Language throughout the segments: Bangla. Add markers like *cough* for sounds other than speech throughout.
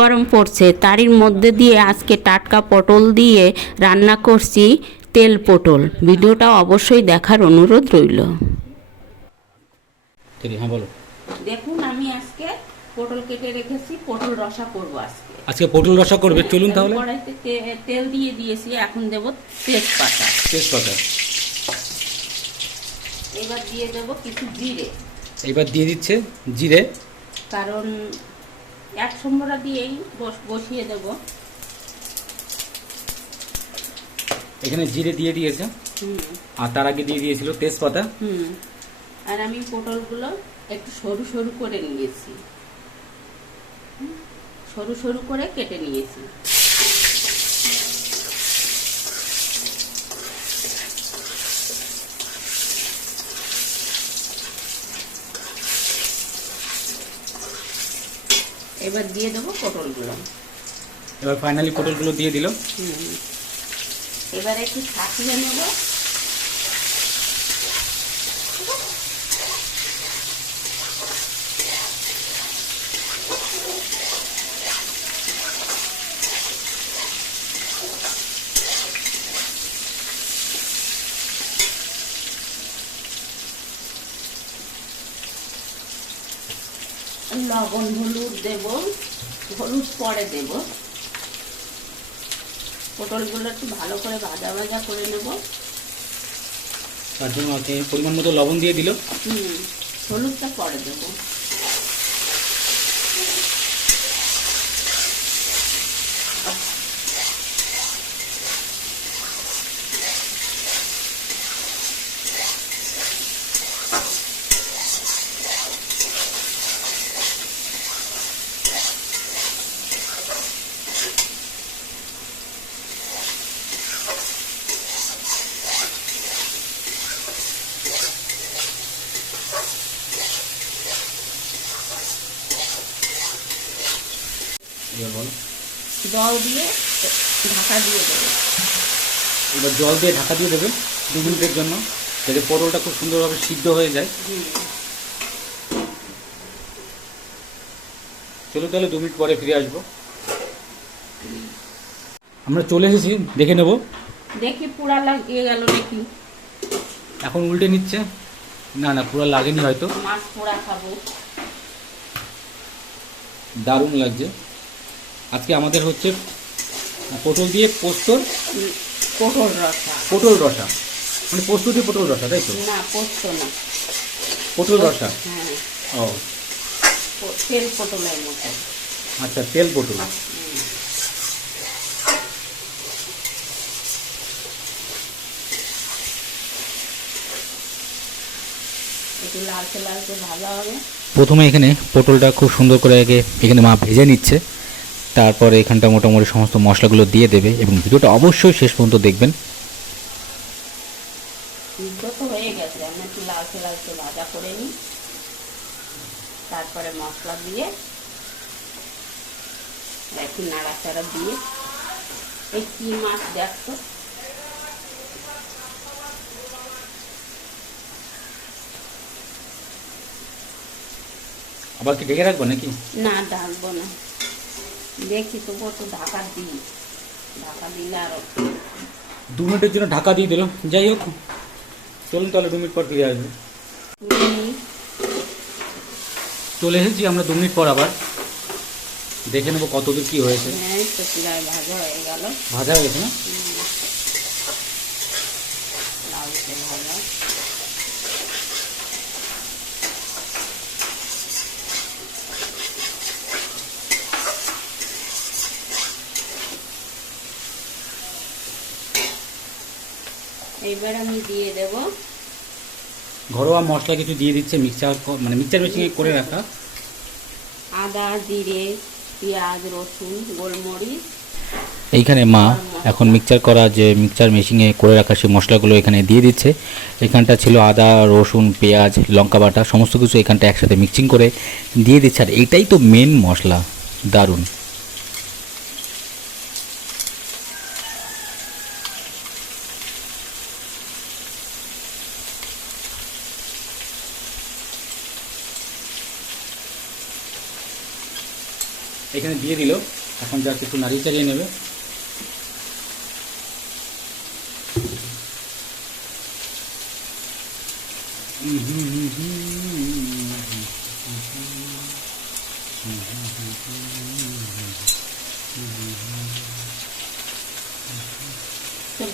গরম পড়ছে তারই মধ্যে দিয়ে আজকে টাটকা পটল দিয়ে রান্না করছি তেল পটল। ভিডিওটা অবশ্যই দেখার অনুরোধ রইল। হ্যাঁ দেখুন আমি আজকে পটল কেটে রেখেছি পটল রসা করব আজকে। আজকে পটল রসা করবে? চলুন তাহলে। কড়াইতে তেল দিয়ে দিয়েছি এখন দেব তেজপাতা। তেজপাতা। এবার দিয়ে দেব কিছু জিরে। এইবার দিয়ে দিচ্ছে জিরে। কারণ এক সম্বরা দিয়েই বস- বসিয়ে দেব। এখানে জিরে দিয়ে দিয়েছে। হুম। আর তার আগে দিয়ে দিয়েছিল তেজপাতা। হুম। আর আমি পটলগুলো একটু সরু সরু করে নিয়েছি। সরু সরু করে কেটে নিয়েছি। এবার দিয়ে দেবো পটলগুলো। এবার ফাইনালি পটলগুলো দিয়ে দিল। এবার একটু ছাঁকিয়ে নেব। লবণ দেব হলুদ পরে দেব। পটলগুলো একটু ভালো করে ভাজা ভাজা করে নেব। তার জন্য পরিমাণ মতো লবণ দিয়ে দিল। হুম হলুদটা পরে দেব। জল দিয়ে ঢাকা দিয়ে দেবো। এবার জল দিয়ে ঢাকা দিয়ে দেবে দু মিনিটের জন্য যাতে পটলটা খুব সুন্দরভাবে সিদ্ধ হয়ে যায়। চলো তাহলে দু মিনিট পরে ফিরে আসব। আমরা চলে এসেছি দেখে নেব। দেখি পুরা লাগিয়ে গেল নাকি। এখন উল্টে নিচ্ছে। না না পুরো লাগেনি হয়তো। মাছ পোড়া খাব। দারুণ লাগছে। আজকে আমাদের হচ্ছে পটল দিয়ে পোস্তর পটল রসা। পটল রসা। মানে পোস্ত দিয়ে পটল রসা তাই তো? না পোস্ত না। পটল রসা? হ্যাঁ। ও। তেল পটলের মতো। আচ্ছা তেল পটল। প্রথমে এখানে পটলটা খুব সুন্দর করে আগে এখানে মা ভেজে নিচ্ছে। তারপরে এখানটা মোটামুটি সমস্ত মশলাগুলো দিয়ে দেবে এবং ভিডিওটা অবশ্যই শেষ পর্যন্ত দেখবেন। হয়ে গেছে আমি একটু লালচে লালচে ভাজা করে নিই। তারপরে মশলা দিয়ে একটু নাড়াচাড়া দিয়ে এই কি মাছ দেখতো আবার কি ঢেকে রাখব নাকি? না ঢাকবো না। দেখি তবু একটু ঢাকা দিই। ঢাকা দিলে আরও দু মিনিটের জন্য ঢাকা দিয়ে দিল যাই হোক চলুন তাহলে দু মিনিট পর ফিরে আসবে। চলে এসেছি আমরা দু মিনিট পর আবার। দেখে নেব কতদূর কি হয়েছে। হ্যাঁ তো ভাজা হয়ে গেল। ভাজা হয়ে গেছে না? এবার আমি দিয়ে দেব। ঘরোয়া মশলা কিছু দিয়ে দিচ্ছে মিক্সচার মানে মিক্সচার মেশিনে করে রাখা। আদা জিরে পেঁয়াজ রসুন গোলমরিচ। এইখানে মা এখন মিক্সচার করা যে মিক্সচার মেশিনে করে রাখা সেই মশলাগুলো এখানে দিয়ে দিচ্ছে। এখানটা ছিল আদা রসুন পেঁয়াজ লঙ্কা বাটা সমস্ত কিছু এখানটা একসাথে মিক্সিং করে দিয়ে দিচ্ছে। আর এটাই তো মেন মশলা। দারুণ। এখানে দিয়ে দিল। এখন যাকে একটু নাড়িয়ে চালিয়ে নেবে।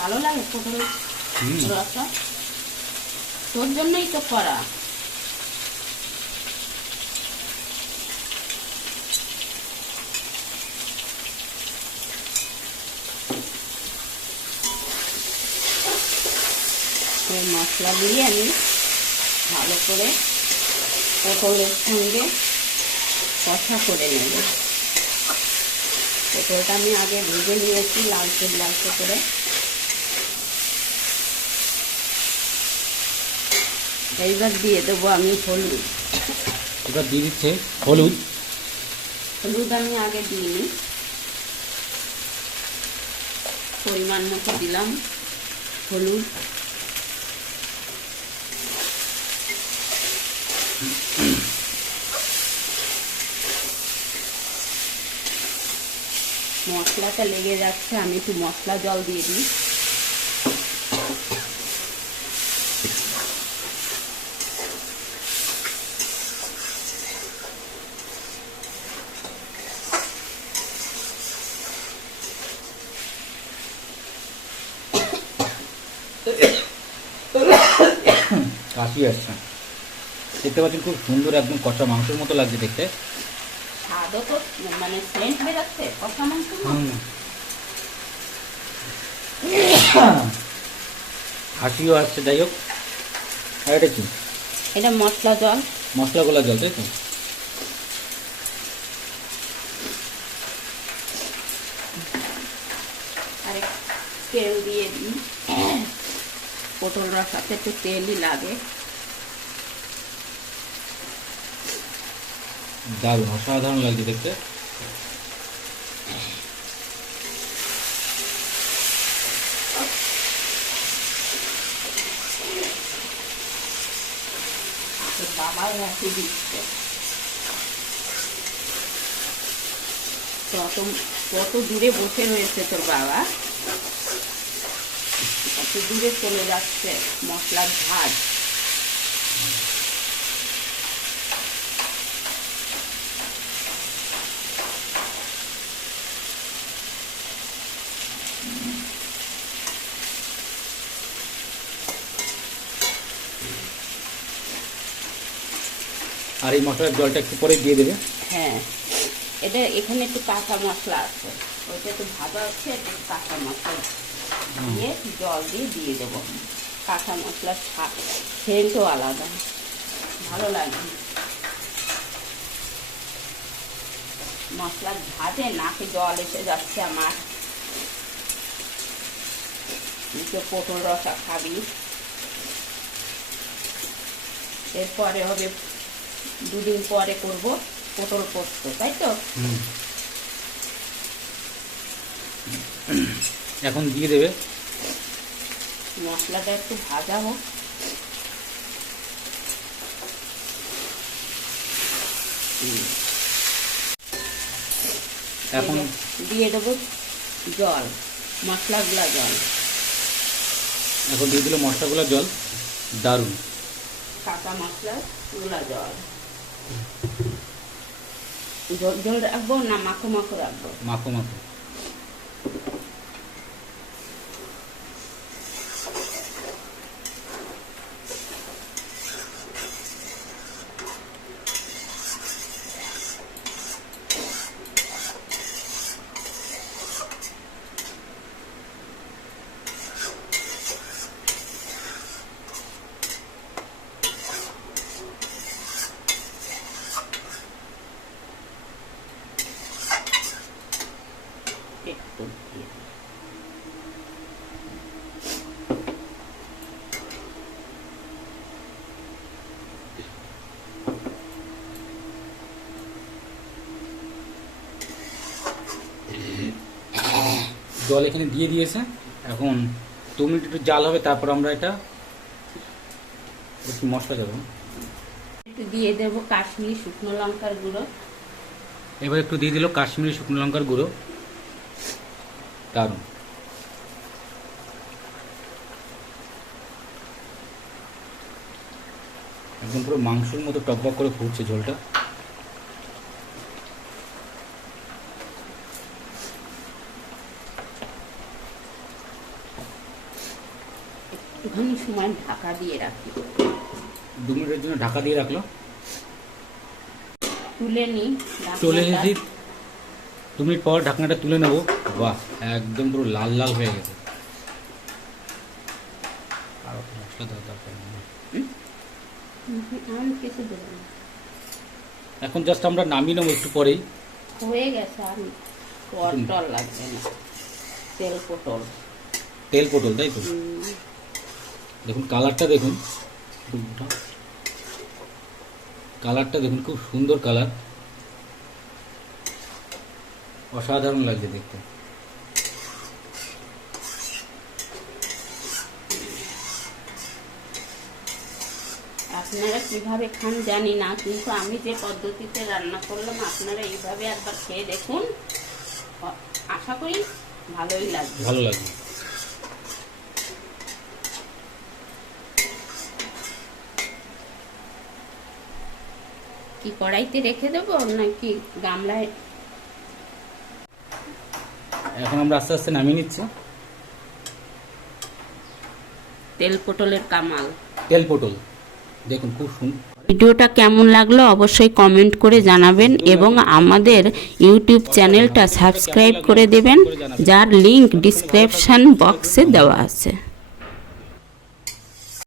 ভালো লাগে পটলের রসটা। তোর জন্যই তো করা। এই মশলা দিয়ে আমি ভালো করে পটলের সঙ্গে কষা করে নেব। পটলটা আমি আগে ভেজে নিয়েছি লালচে লালচে করে। এইবার দিয়ে দেবো আমি হলুদ। এবার দিয়ে দিচ্ছে হলুদ। হলুদ আমি আগে দিইনি পরিমাণ মতো দিলাম হলুদ। মশলাটা লেগে যাচ্ছে আমি একটু মশলা জল দিয়ে দিই। *coughs* কাশি আসছে। দেখতে পাচ্ছেন খুব সুন্দর একদম কষা মাংসের মতো লাগছে দেখতে। স্বাদও তো মানে সেন্ট বেরোচ্ছে কষা মাংস হাসিও আসছে যাই হোক। আর এটা কি? এটা মশলা জল। মশলা গোলা জল তাই তো? আর তেল দিয়ে দিই। পটল রসাতে একটু তেলই লাগে। দারুণ, অসাধারণ লাগছে দেখতে। তোর বাবা দিচ্ছে কত কত দূরে বসে রয়েছে তোর বাবা? কত দূরে চলে যাচ্ছে মশলার ভাত আর এই মশলার জলটা একটু পরে দিয়ে দেবে। হ্যাঁ। এটা এখানে একটু কাঁচা মশলা আছে। ওইটা একটু ভাজা হচ্ছে একটু কাঁচা মশলা দিয়ে জল দিয়ে দিয়ে দেবো। কাঁচা মশলার স্বাদ, সেন্টও আলাদা। ভালো লাগে। মশলার ভাজে, নাকে জল এসে যাচ্ছে আমার। পটল রসা খাবি। এরপরে হবে দুদিন পরে করব পটল পোস্ত তাই তো? এখন দিয়ে দেবে। মশলাটা একটু ভাজা হোক। এখন দিয়ে দেবো জল মশলাগুলা জল। এখন দিয়ে দিল মশলাগুলো জল। দারুণ। কাঁচা মশলা গুলা জল। জল জল রাখব না মাখো মাখো রাখব মাখো মাখো একটু দিয়ে দিই। জল এখানে দিয়ে দিয়েছে। এখন দু মিনিট একটু জাল হবে তারপর আমরা এটা একটু মশলা দেবো। একটু দিয়ে দেবো কাশ্মীরি শুকনো লঙ্কার গুঁড়ো। এবার একটু দিয়ে দিল কাশ্মীরি শুকনো লঙ্কার গুঁড়ো। দারুণ। একদম পুরো মাংসের মতো টকবক করে ফুটছে ঝোলটা। একটুখানি সময় ঢাকা দিয়ে রাখি। দু মিনিটের জন্য ঢাকা দিয়ে রাখল? তুলে নিই চলে ঢাকনাটা। এসেছি দু মিনিট পর ঢাকনাটা তুলে নেব। বাহ একদম পুরো লাল লাল হয়ে গেছে। আর মশলা দেওয়ার দরকার আমি এখন জাস্ট আমরা নামিয়ে নেব একটু পরেই। হয়ে গেছে আর পর টল লাগবে না। তেল পটল। তেল পটল তাই তো? দেখুন কালারটা দেখুন। কালারটা দেখুন খুব সুন্দর কালার অসাধারণ লাগছে দেখতে। আপনারা কীভাবে খান জানি না কিন্তু আমি যে পদ্ধতিতে রান্না করলাম আপনারা এইভাবে একবার খেয়ে দেখুন। আশা করি ভালোই লাগবে। ভালো লাগবে। কি কড়াইতে রেখে দেবো নাকি গামলায়? এখন আমরা আস্তে আস্তে নামিয়ে নিচ্ছি। তেল পটলের কামাল। তেল পটল। দেখুন খুব সুন্দর ভিডিওটা কেমন লাগল অবশ্যই কমেন্ট করে জানাবেন এবং আমাদের ইউটিউব চ্যানেলটা সাবস্ক্রাইব করে দেবেন যার লিংক ডিসক্রিপশন বক্সে দেওয়া আছে।